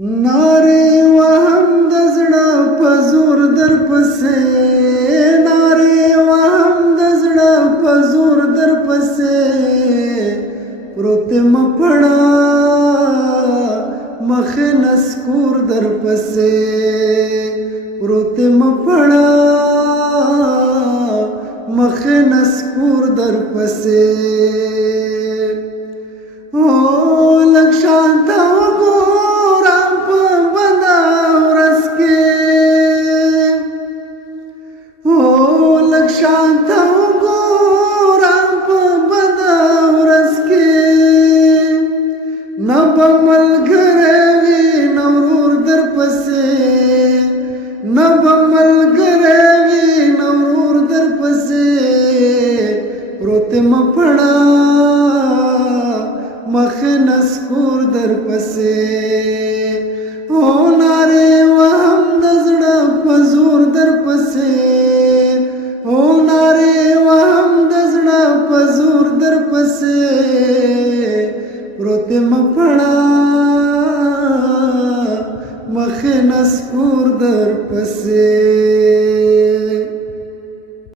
نارې وهم د زړه په زور در پسې نارې وهم د زړه په زور در پسې پروت مپړه مخ نسکور در پسې پروت مپړه مخ نسکور در پسې او لږ شانته وګورم په بده ورځ کې او لږ شانته وګورم په بده ورځ کې نه به ملګری وي نه ورور در پسې نه به ملګری وي نه ورور در پسې پروت مپړه مخ نسکور در پسې او نارې وهم د زړه په زور در پسې او نارې وهم د زړه په زور در پسې پروت مپړه مخ نسکور در پسې